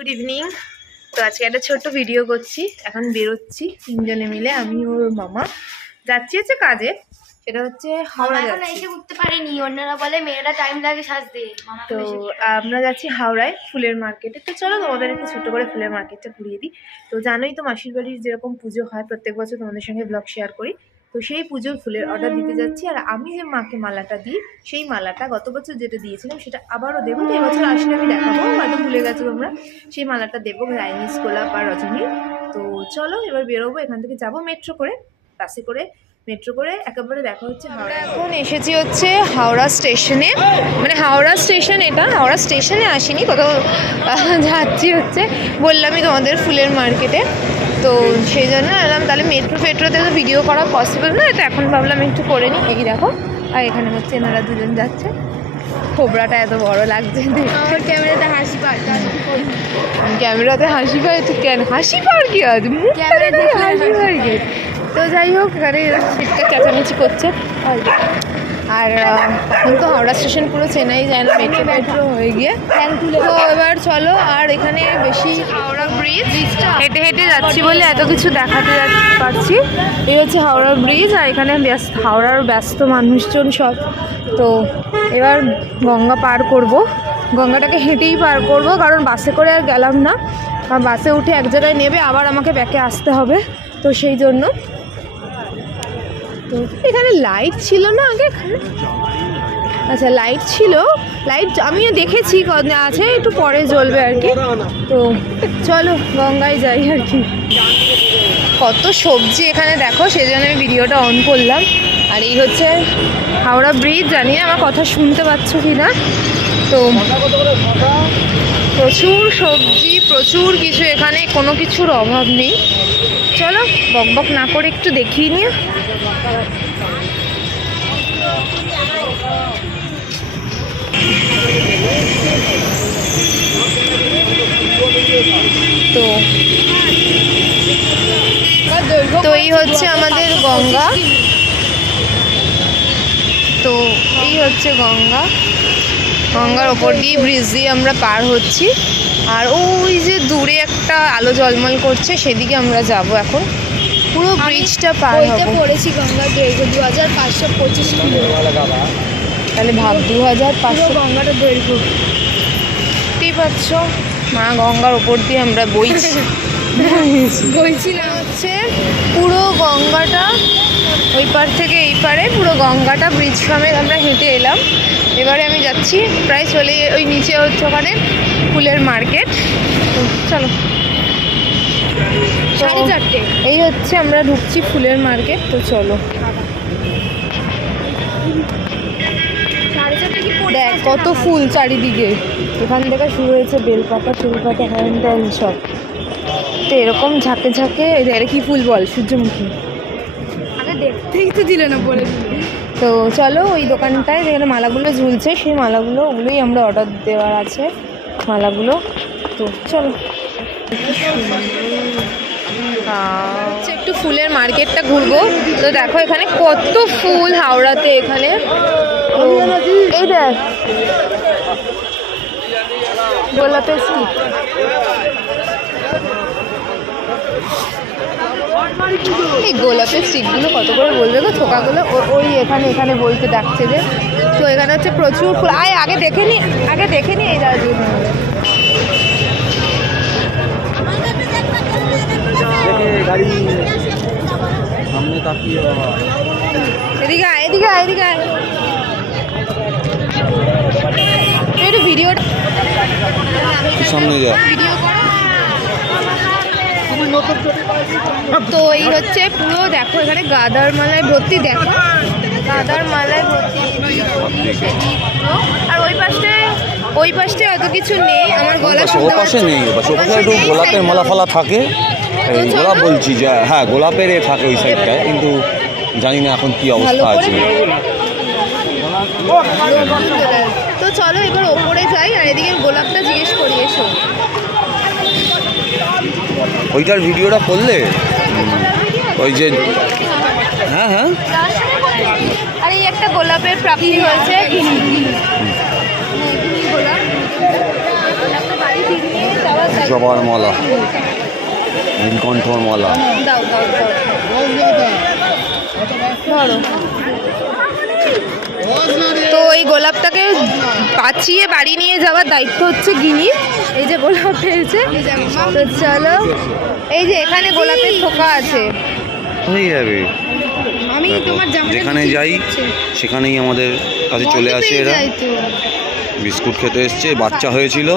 Good evening. তো আজকে একটা ছোট্ট ভিডিও করছি। এখন বেরোচ্ছি তিনজনে মিলে, আমি ওর মামা যাচ্ছি হচ্ছে কাজে। সেটা হচ্ছে হাওড়া যাচ্ছি। এসে উঠতে পারেনি, অন্যরা বলে মেয়েরা টাইম লাগে সাজতে। তো আমরা যাচ্ছি হাওড়ায় ফুলের মার্কেটে। তো চলো তোমাদের একটু ছোট্ট করে ফুলের মার্কেটটা ঘুরিয়ে দিই। তো জানোই তো মাসির বাড়ির যেরকম পুজো হয় প্রত্যেক বছর তোমাদের সঙ্গে ব্লগ শেয়ার করি। তো সেই পুজোর ফুলের অর্ডার দিতে যাচ্ছি। আর আমি যে মাকে মালাটা দিই, সেই মালাটা গত বছর যেটা দিয়েছিলাম সেটা আবারও দেবো। তো এবছর আসলে আমি দেখাবো, হয়তো ভুলে গেছো তোমরা। সেই মালাটা দেবো রাইনিস, গোলাপ আর রজনী। তো চলো এবার বেরোবো, এখান থেকে যাবো মেট্রো করে, বাসে করে, মেট্রো করে একেবারে দেখা হচ্ছে হাওড়া। এখন এসেছি হচ্ছে হাওড়া স্টেশনে, মানে হাওড়া স্টেশন, এটা হাওড়া স্টেশনে আসিনি, কোথাও যাচ্ছি হচ্ছে বললামই তোমাদের ফুলের মার্কেটে। তো সেই জন্য এলাম, তাহলে মেট্রোতে তো ভিডিও করা পসিবল না, তো এখন ভাবলাম একটু করে নিই। এই দেখো, আর এখানে হচ্ছে এনারা দুজন যাচ্ছে। খোবরাটা এত বড় লাগছে, আমার ক্যামেরাতে হাসি পায়। ক্যামেরাতে হাসি পায় তো কেন হাসি পাওয়ার কি আছে, ক্যামেরাতে হাসি পাওয়ার কি। তো যাই হোক, এখানে সিটটা চেঁচামেচি করছে। আর এখন তো হাওড়া স্টেশন পুরো চেনাই যায় না, মেট্রো হয়ে গিয়ে। তো এবার চলো, আর এখানে বেশি হাওড়া ব্রিজটা হেঁটে হেঁটে যাচ্ছি বলে এত কিছু দেখাতে পারছি। এই হচ্ছে হাওড়া ব্রিজ, আর এখানে হাওড়ার ব্যস্ত মানুষজন সব। তো এবার গঙ্গা পার করব, গঙ্গাটাকে হেঁটেই পার করব, কারণ বাসে করে আর গেলাম না। আর বাসে উঠে এক জায়গায় নেবে, আবার আমাকে ব্যাকে আসতে হবে। তো সেই জন্য তো এখানে লাইট ছিল না আগে, এখানে আচ্ছা লাইট ছিল, লাইট আমিও দেখেছি আছে, একটু পরে জ্বলবে আর কি। তো চলো গঙ্গায় যাই আর কি। কত সবজি এখানে দেখো, সেই জন্য আমি ভিডিওটা অন করলাম। আর এই হচ্ছে হাওড়া ব্রিজ, জানি না আমার কথা শুনতে পাচ্ছ কি না। তো প্রচুর সবজি, প্রচুর কিছু, এখানে কোনো কিছুর অভাব নেই। চলো বকবক না করে একটু দেখিয়ে নিয়ে। তো এই হচ্ছে আমাদের গঙ্গা, তো এই হচ্ছে গঙ্গা, গঙ্গার ওপর দিয়ে ব্রিজ দিয়ে আমরা পার হচ্ছি। আর ওই যে দূরে একটা আলো ঝলমল করছে, সেদিকে আমরা যাব এখন। পুরো ব্রিজটা পার হবো। পড়েছি গঙ্গার দৈর্ঘ্য 2525 কিলো। তাহলে ভাব 2500 গঙ্গাটা দৈর্ঘ্য দেখতেই পাচ্ছ। মা গঙ্গার ওপর দিয়ে আমরা বইছি না, হচ্ছে পুরো গঙ্গাটা ওই পার থেকে এই পারে, পুরো গঙ্গাটা ব্রিজ সমেত আমরা হেঁটে এলাম। এবারে আমি যাচ্ছি, প্রায় চলে ওই নিচে হচ্ছে ওখানে ফুলের মার্কেট। তো চলো, 4:30 এই হচ্ছে আমরা ঢুকছি ফুলের মার্কেট। তো চলো, দেখ কত ফুল চারিদিকে, এখান থেকে শুরু হয়েছে বেলপাতা টেলপাতা হ্যান ত্যান সব। তো এরকম ঝাঁকে ঝাঁকে, এটা কি ফুল বল? সূর্যমুখী। আগে দেখতেই তো দিলে না, বলে দিলে। তো চলো ওই দোকানটায় যেখানে মালাগুলো ঝুলছে, সেই মালাগুলো ওগুলোই আমরা অর্ডার দেওয়ার আছে, মালাগুলো। তো চলো, একটু ফুলের মার্কেটটা ঘুরবো। তো দেখো এখানে কত ফুল হাওড়াতে, এখানে এই দেখ গোলাপের স্টিক। এই গোলাপের স্টিকগুলো কত করে বলবে গো, থোকাগুলো? ওই এখানে এখানে বলতে ডাকছে যে। তো এখানে হচ্ছে প্রচুর ফুল। আগে দেখে নি এই দাদু। এদিকে আয়, একটু ভিডিওটা সামনে যা, ভিডিও করো। তো এই হচ্ছে পুরো দেখো, এখানে গাঁদার মালায় ভর্তি, দেখো গাঁদার মালায় ভর্তি। আর ওই পাশে অত কিছু নেই, আমার গলা শুনতে পাচ্ছি নেই। একটু গোলাপের মালা ফালা থাকে, গোলাপ বলছি যে, হ্যাঁ গোলাপের থাকে ওই সাইডটায়, কিন্তু জানি না এখন কি অবস্থা আছে। তো চলো এবার ওপরে যাই, আর এদিকে গোলাপটা জিজ্ঞেস করি, এসো। ওইটার ভিডিওটা করলে ওই যে, হ্যাঁ হ্যাঁ, আর এই একটা গোলাপের প্রাপ্তি হয়েছে, গোলাপ বাড়ি ফিরিয়ে যাওয়া জবার মালা, নীলকণ্ঠর মালা। দাও দাও দাও ধরো। তো এই গোলাপটাকে বাঁচিয়ে বাড়ি নিয়ে যাওয়ার দায়িত্ব হচ্ছে গিনির। এই যে গোলাপ পেয়েছে, তো চলো। এই যে এখানে গোলাপের থোকা আছে। হয়ে যাবে, আমি দেখো, তোমার জামাটা যেখানে ঠিক যাই করছে। সেখানেই আমাদের কাছে চলে আসে এরা। যাই তো। বিস্কুট খেতে এসছে, বাচ্চা হয়েছিল।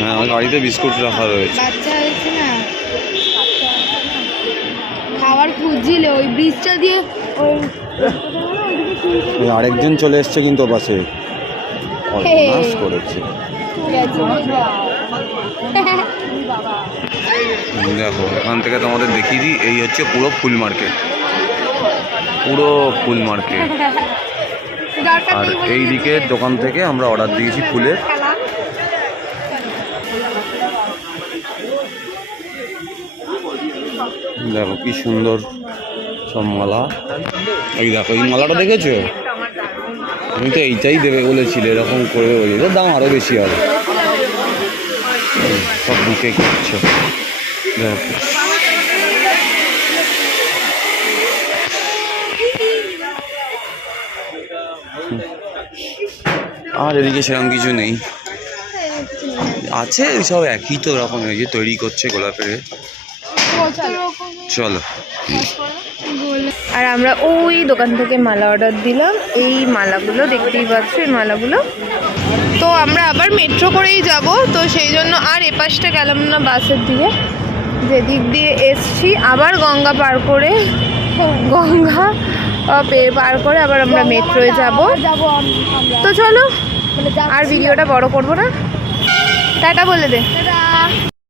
হ্যাঁ, আমার গাড়িতে বিস্কুট রাখা রয়েছে। বাচ্চা হয়েছে না, খাবার খুঁজছিল ওই ব্রিজটা দিয়ে ওই এই আরেকজন চলে এসছে কিন্তু ওর পাশে, নাশ করেছে। দেখো এখান থেকে তোমাদের দেখিয়ে দিই, এই হচ্ছে পুরো ফুল মার্কেট, পুরো ফুল মার্কেট। আর এই দিকের দোকান থেকে আমরা অর্ডার দিয়েছি ফুলের। দেখো কি সুন্দর সব মালা। এই দেখো এই মালাটা দেখেছো? আমি তো এইটাই দেবে বলেছিলে, এরকম করে বলি, দাম আরও বেশি হবে। সব বুকে করছে দেখো। আর এদিকে সেরকম কিছু নেই, আছে সব একই তো রকম, এই যে তৈরি করছে গোলাপের। চলো। আর আমরা ওই দোকান থেকে মালা অর্ডার দিলাম। এই মালাগুলো দেখতেই পাচ্ছ, এই মালাগুলো। তো আমরা আবার মেট্রো করেই যাব, তো সেই জন্য আর এপাশটা গেলাম না বাসের দিকে, যেদিক দিয়ে এসছি আবার গঙ্গা পার করে, গঙ্গা পার করে আবার আমরা মেট্রোয় যাব। তো চলো, আর ভিডিওটা বড় করবো না, টাটা বলে দে।